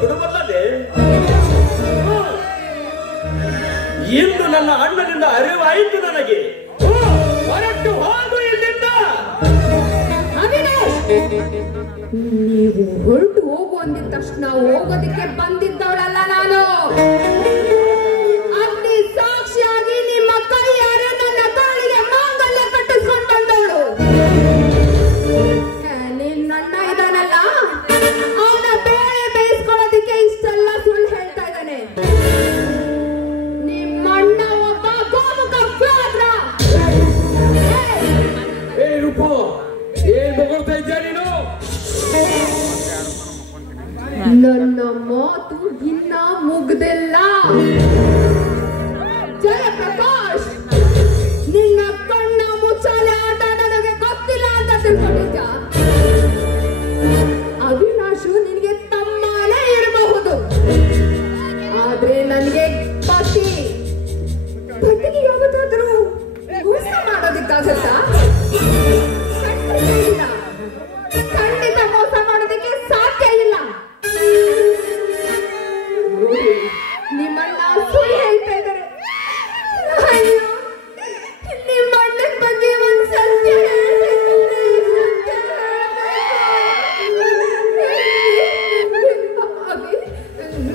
ಬಿಡುವಲ್ಲದೆ ಇಂದು ನನ್ನ ಅಣ್ಣನಿಂದ ಅರಿವಾಯಿತು ನನಗೆ. ಹೊರಟು ಹೋಗು ಇಲ್ಲಿಂದ. ನೀವು ಹೊರಟು ಹೋಗು ಅಂದಿದ ತಕ್ಷಣ ಹೋಗೋದಕ್ಕೆ ಬಂದಿದ್ದವಳಲ್ಲ ನಾನು. ಅಗ್ನಿ ಸಾಕ್ಷಿಯಾಗಿ ನಿಮ್ಮ ಕೈಯಾರ ನನ್ನ ಕಾಲಿಗೆ ಮಾಂಗಲ್ಯ ಕಟ್ಟಿಸ್ಕೊಂಡು ಬಂದವಳು. ನಿನ್ನ ಇದಾನಲ್ಲ, ಅವನ ಬೇಳೆ ಬೇಯಿಸ್ಕೊಳ್ಳೋದಿಕ್ಕೆ ಇಷ್ಟೆಲ್ಲ ಸುಳ್ಳು ಹೇಳ್ತಾ ಇದ್ದಾನೆ. ನಿಮ್ಮಣ್ಣ ಒಬ್ಬ ಗೋಮುಖ ವ್ಯಾಘ್ರ. ನನ್ನ ಮಾತು ಇನ್ನ ಮುಗ್ದಿಲ್ಲ. ಜಯಪ್ರಕಾಶ್, ನಿನ್ನ ಕಣ್ಣ ಮುಚ್ಚಾಲೆ ಆಟ ನನಗೆ ಗೊತ್ತಿಲ್ಲ ಅಂತ ತಿಳ್ಕೊಂಡಿದ್ದ. ಅವಿನಾಶು ನಿನಗೆ ತಮ್ಮನೇ ಇರಬಹುದು, ಆದ್ರೆ ನನಗೆ ಪತಿಗೆ ಯಾವತ್ತಾದ್ರೂ ಮೋಸ ಮಾಡೋದಿಕ್ಕಾಗತ್ತಾ? ಖಂಡಿತ ಮೋಸ ಮಾಡೋದಕ್ಕೆ ಸಾಧ್ಯ ಇಲ್ಲ. ನಿಮ್ಮಣ್ಣ ಸುಳ್ಳು ಹೇಳ್ತಾ ಇದ್ದಾರೆ. ಅಯ್ಯೋ, ನಿಮ್ಮಣ್ಣನ ಬಗ್ಗೆ ಒಂದು ಸತ್ಯ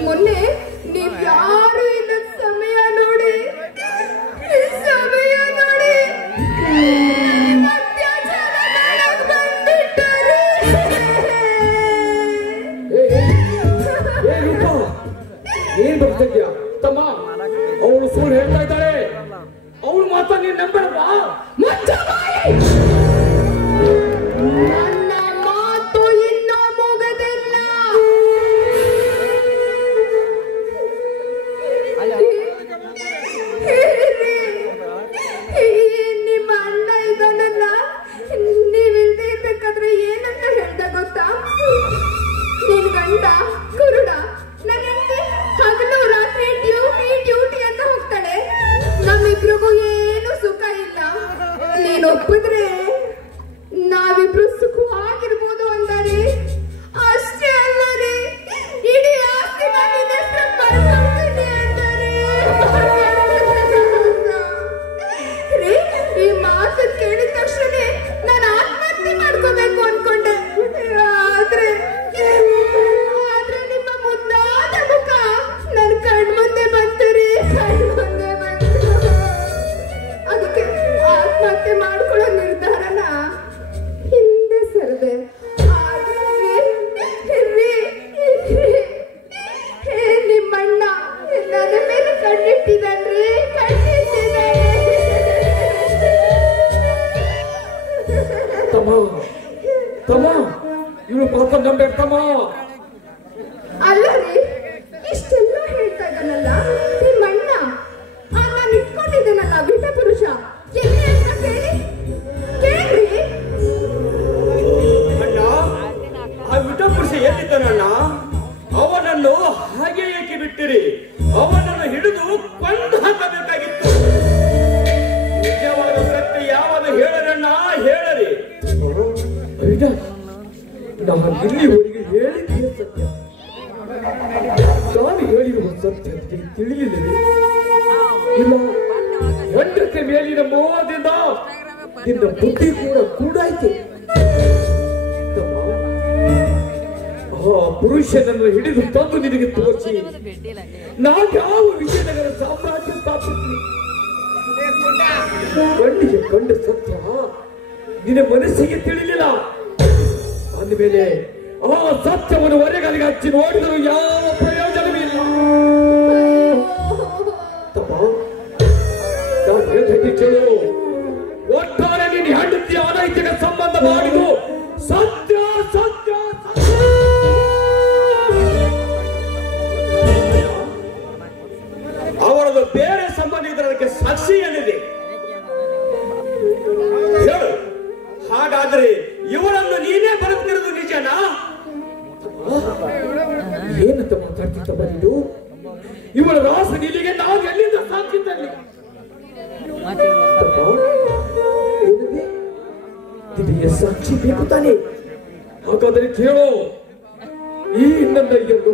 ಮೊನ್ನೆ ನೀವ್ ಯಾರು ಇಲ್ಲ ಸಮಯ ನೋಡಿ ಏನ್ ಬರ್ತಿದ್ಯಾ ತಮ್ಮ? ಅವಳು ಸುಳ್ಳು ಹೇಳ್ತಾ ಇದ್ದಾಳೆ. ಅವಳು ಮಾತ್ರ ನೀನ್ ನಂಬರಲ್ವಾ? ನನ್ನ ಮಾತು ಇನ್ನೂ ಮುಗದಿಲ್ಲ. ನಿಮ್ಮ ಅಣ್ಣ ಇದನ್ನಲ್ಲ, ನೀವಿಲ್ದೇ ಇರ್ಬೇಕಾದ್ರೆ ಏನಂತ ಹೇಳ್ದ ಗೊತ್ತಾ? ನಿನ್ ಗಂಡ ಕುರುಡ, ನನಗೆ ಹಗಲು ರಾತ್ರಿ ಡ್ಯೂಟಿ ಅಂತ ಹೋಗ್ತಾಳೆ, ನಮ್ಮಿಬ್ರಿಗೂ ಏನು ಸುಖ ಇಲ್ಲ, ನೀನ್ ಒಪ್ಪಿದ್ರೆ ನಾವಿಬ್ರು ಸುಖವಾಗಿರ್ಬೋದು ಅಂದಾರೆ. ಅಷ್ಟೇ ಅಲ್ಲ ರೀ, ಇಡೀ ಆಸ್ತಿ ನಿನ್ನ ಹೆಸರು ಬರ್ಕೊಳ್ತೀನಿ ಅಂತಾರೆ. ರೀ, ಈ ಮಾತು ಕೇಳಿದ ತಕ್ಷಣ ನಾನು ಆತ್ಮಹತ್ಯೆ ಮಾಡ್ಕೋಬೇಕು ಅನ್ಕೊಂಡೆ. ಆದ್ರೆ ನಿಮ್ಮ ಮುದ್ದಾದ ಮುಖ ನನ್ನ ಕಣ್ಮುಂದೆ ಬಂತು ರೀ, ಕಣ್ಮುಂದೆ ಬಂತು. ಅದಕ್ಕೆ ಆತ್ಮಹತ್ಯೆ ಮಾಡ್ಕೊಳ್ಳೋ ನಿರ್ಧಾರನ ಹಿಂದೆ ಸರಿದೆ. ನಿಮ್ಮಣ್ಣ ನನ್ನ ಮೇಲೆ ಕಣ್ಣಿಟ್ಟಿದ್ದಾನ್ರಿ, ಕಣ್ಣಿಟ್ಟಿದ್ದಾನೆ. ತಮ್ಮ ಇವಳು ಪಾಪ ನಂಬೇಡ ತಮ್ಮ. ಅಲ್ಲ ರೀ, ಇಷ್ಟೆಲ್ಲ ಹೇಳ್ತಾ ಇದ್ದಾನಲ್ಲ ನಿಮ್ಮಣ್ಣ, ನಾನು ಇಟ್ಕೊಂಡಿದ್ದಾನಲ್ಲ ವಿಟ ಪುರುಷ, ಎಲ್ಲಿ ಅಂತ ಕೇಳ್ರಿ. ಅಣ್ಣ, ಆ ವಿಟ ಪುರುಷ ಎಲ್ಲಿದ್ದಾನಣ್ಣ? ಅವನನ್ನು ಹಾಗೆ ಏಕೆ ಬಿಟ್ಟಿರಿ? ಅವನನ್ನು ಹಿಡಿದು ಕೊಂದು ಹಾಕಬೇಕಾಗಿತ್ತು. ನಿಜವಾದ ಸತ್ಯ ಯಾವುದು ಹೇಳರಣ್ಣ, ಹೇಳರಿ. ನಮ್ಮ ಇಲ್ಲಿವರೆಗೆ ಹೇಳಿದ್ದೇ ಸತ್ಯ. ನಾನು ಹೇಳಿರುವ ಸತ್ಯ ತಿಳಿಯಲಿದೆ. ಇಲ್ಲ, ಹೆಂಡತಿ ಮೇಲಿನ ಮೋಹದಿಂದ ನಿನ್ನ ಬುದ್ಧಿ ಕೂಡ ಕೂಡಾಯ್ತು. ಆ ಪುರುಷನನ್ನು ಹಿಡಿದು ತಂದು ನಿನಗೆ ತೋರಿಸಿ ನಾವ್ಯಾವ ವಿಜಯನಗರ ಸಾಮ್ರಾಜ್ಯ ಸ್ಥಾಪಿಸ್ತೀನಿ. ಕಣ್ಣಿಗೆ ಕಂಡ ಸತ್ಯ ನಿನ್ನ ಮನಸ್ಸಿಗೆ ತಿಳಿಲಿಲ್ಲ. ಅಂದಮೇಲೆ ಆ ಸತ್ಯವನ್ನು ಹೊರಗಡೆಗೆ ಹಚ್ಚಿ ನೋಡಿದರೂ ಯಾವ ಪ್ರಯೋಜನವಿಲ್ಲ. ಕೇಳು, ಒಟ್ಟಾರೆ ನೀನು ಹೆಂಡತಿಯ ಅನೈತಿಕ ಸಂಬಂಧ ಮಾಡಿದ್ದು ಸತ್ಯ ಸತ್ಯ. ಅವರದು ಬೇರೆ ಸಂಬಂಧ ಇದ್ರೆ ಅದಕ್ಕೆ ಸಾಕ್ಷಿ ಏನಿದೆ ಹೇಳು. ಹಾಗಾದ್ರೆ ಇವಳನ್ನು ನೀನೇ ಬರುತ್ತಿರೋದು ನಿಜನಾ? ಏನಂತ ಮಾತಾಡ್ತಿದ್ದ ಬಂದು ಇವಳ ರಾಸ ನಿಲಿಗೆ ನಾವು ಎಲ್ಲಿಂದ ಸಾಕ್ಷಿ ತರಲಿ? ನಿನಗೆ ಸಾಕ್ಷಿ ಬೇಕು ತಾನೆ? ಹಾಗಾದರೆ ಕೇಳೋ, ಈ ನನ್ನ ಎರಡು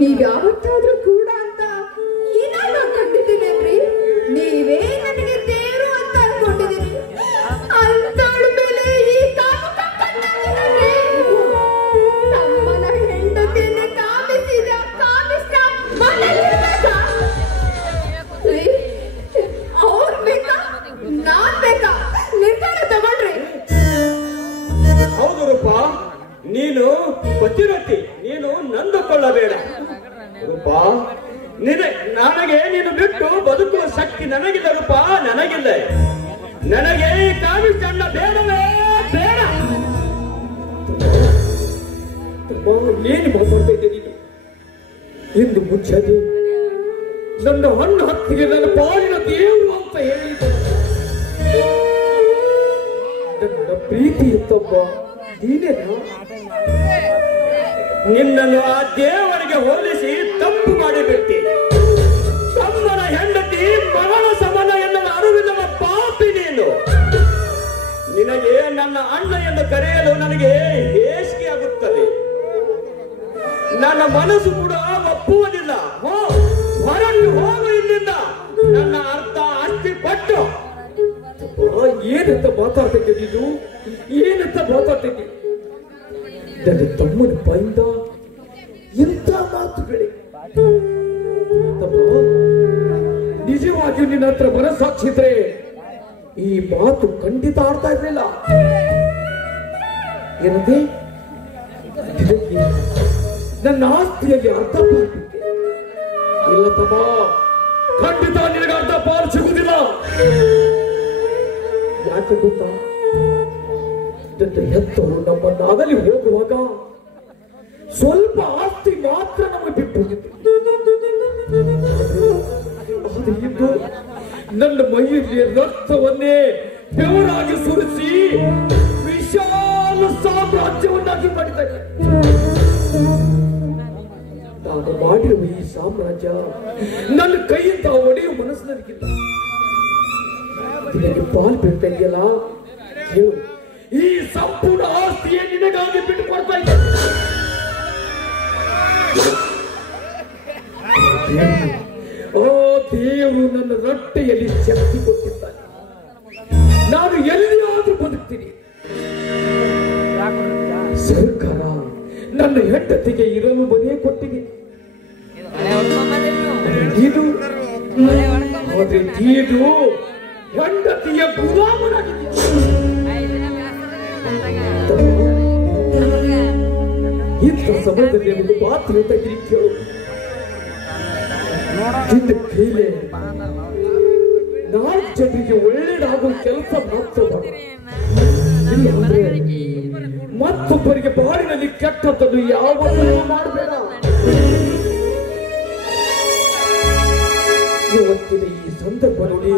ನೀವ್ ಯಾವತ್ತಾದ್ರೂ ಕೂಡ ಅಂತ ಏನಾದ್ರು ಅನ್ಕೊಂಡಿದ್ದೀನೇನ್ರಿ? ನೀವೇ ನನಗೆ ದೇವರು ಅಂತ ಅನ್ಕೊಂಡಿದ್ದೀನಿ. ಅಂತವಳ ಮೇಲೆ ಈ ಕಾಮುಕ ಕಣ್ಣಾಗಿರಲ್ರಿ. ತಮ್ಮನ ಹೆಂಡತಿಯನ್ನ ಕಾಮಿಸ್ತಾ ಮನೇಲಿರ್ಬೇಕಾ? ಅವ್ರ್ ಬೇಕಾ ನಾನ್ ಬೇಕಾ? ನಿರ್ಧಾರ ತಗೊಂಡ್ರಿ. ಹೌದು ರೂಪ, ನೀನು ಪತಿರತಿ, ನೀನು ನಂದುಕೊಳ್ಳಬೇಡ ರೂಪ. ನನಗೆ ನೀನು ಬಿಟ್ಟು ಬದುಕುವ ಶಕ್ತಿ ನನಗಿಲ್ಲ ರೂಪ, ನನಗಿಲ್ಲ. ನನಗೆ ಈ ಕಾಮಿಸ್ತಾನ ಬೇಡವೇ ಬೇಡ. ಏನು ಮಾತಾಡ್ತಾ ಇದ್ದೆ ನೀನು? ಇಂದು ಮುಂಚೆ ನನ್ನ ಹಣ್ಣು ಹತ್ತಿಗೆ ನನ್ನ ಪಾಲಿನ ದೇವರು ಅಂತ ಹೇಳಿದ್ದೆ. ನನ್ನ ಪ್ರೀತಿ ಇತ್ತಪ್ಪ ನೀನೇನಾ? ನಿನ್ನನ್ನು ಆ ದೇವರಿಗೆ ಹೋಲಿಸಿ ತಪ್ಪು ಮಾಡಿಬಿಟ್ಟಿ. ತಮ್ಮನ ಹೆಂಡತಿ ಮರಣ ಸಮನ ಎನ್ನುವ ಅರಿವಿಲ್ಲವ ಪಾಪಿ ನೀನು. ನಿನಗೆ ನನ್ನ ಅಣ್ಣ ಎಂದು ಕರೆಯಲು ನನಗೆ ಹೇಸಿಗೆ ಆಗುತ್ತದೆ. ನನ್ನ ಮನಸ್ಸು ಕೂಡ ಒಪ್ಪುವುದಿಲ್ಲ. ಹೊರಗೆ ಹೋಗು ಇಲ್ಲಿಂದ. ನನ್ನ ಅರ್ಥ ಆಸ್ತಿ ಕೊಟ್ಟು. ಏನಂತ ಮಾತಾಡ್ತಿದ್ದೆ ನೀನು? ಏನಂತ ಮಾತಾಡ್ತಿದ್ದೆ? ನನ್ನ ತಮ್ಮನ ಬಾಯಿಂದ ಎಂತ ಮಾತುಗಳೇ? ನಿಜವಾಗಿ ನಿನ್ನ ಹತ್ರ ಮನಸ್ಸಾಕ್ಷಿದ್ರೆ ಈ ಮಾತು ಖಂಡಿತ ಆಡ್ತಾ ಇರ್ಲಿಲ್ಲ. ಏನಂತೆ? ನನ್ನ ಆಸ್ತಿಯಲ್ಲಿ ಅರ್ಧ ಪಾಲು ಇಲ್ಲ ತಮ್ಮ, ಖಂಡಿತ ನಿನಗೆ ಅರ್ಧ ಪಾಲು ಸಿಗುವುದಿಲ್ಲ. ಯಾಕೆ ಗೊತ್ತಾ? ನನ್ನ ಹೆತ್ತವರು ನಮ್ಮನ್ನಾಗಲಿ ಹೋಗುವಾಗ ಸ್ವಲ್ಪ ಆಸ್ತಿ ಮಾತ್ರ ನಮಗೆ ಬಿಟ್ಟು ಹೋಗಿತ್ತು. ಆದ್ರೆ ಇಂದು ನನ್ನ ಮೈಯಲ್ಲಿ ರಕ್ತವನ್ನೇ ಬೆವರಾಗಿ ಸುರಿಸಿ ವಿಶಾಲ ಸಾಮ್ರಾಜ್ಯವನ್ನಾಗಿ ಮಾಡಿದ್ದಾರೆ. ನಾನು ಮಾಡಿರುವ ಈ ಸಾಮ್ರಾಜ್ಯ ನನ್ನ ಕೈಯಿಂದ ಒಡೆಯುವ ಮನಸ್ಸು ನನಗಿಲ್ಲ. ನಿನಗೆ ಪಾಲ್ ಬೀಳ್ತಾ ಇದೆಯಲ್ಲ, ಈ ಸಂಪೂರ್ಣ ಆಸ್ತಿಯೇ ನಿನಗಾಗಿ ಬಿಟ್ಟು ಕೊಡ್ತಾ ಇದ್ದೆ. ಆ ದೇವರು ನನ್ನ ರಟ್ಟೆಯಲ್ಲಿ ಶಕ್ತಿ ಕೊಟ್ಟಿದ್ದಾನೆ. ನಾನು ಎಲ್ಲಿಯಾದ್ರೂ ಬದುಕ್ತೀನಿ. ಸರ್ಕಾರ ನನ್ನ ಹೆಂಡತಿಗೆ ಇರಲು ಮನೆ ಕೊಟ್ಟಿದೆ. ಇದು ಆದ್ರೆ ಇದು ಹೆಂಡತಿಯ ಗುಲಾಮನಾಗಿದೆ. ಇಂಥ ಸಮಯದಲ್ಲಿ ಒಂದು ಮಾತು ತೆಗೆದು ಕೇಳು. ನಿನ್ನ ಕೈಲೇ 4 ಜನರಿಗೆ ಒಳ್ಳೆಯದಾಗುವ ಕೆಲಸ ಮಾತ್ರ ಮಾಡು. ಇಲ್ಲ ಅಂದ್ರೆ ಮತ್ತೊಬ್ಬರಿಗೆ ಬಾಳಿನಲ್ಲಿ ಕೆಟ್ಟದ್ದನ್ನು ಯಾವತ್ತೂ ಮಾಡಬೇಡ. ಇವತ್ತಿನ ಈ ಸಂದರ್ಭ ನೋಡಿ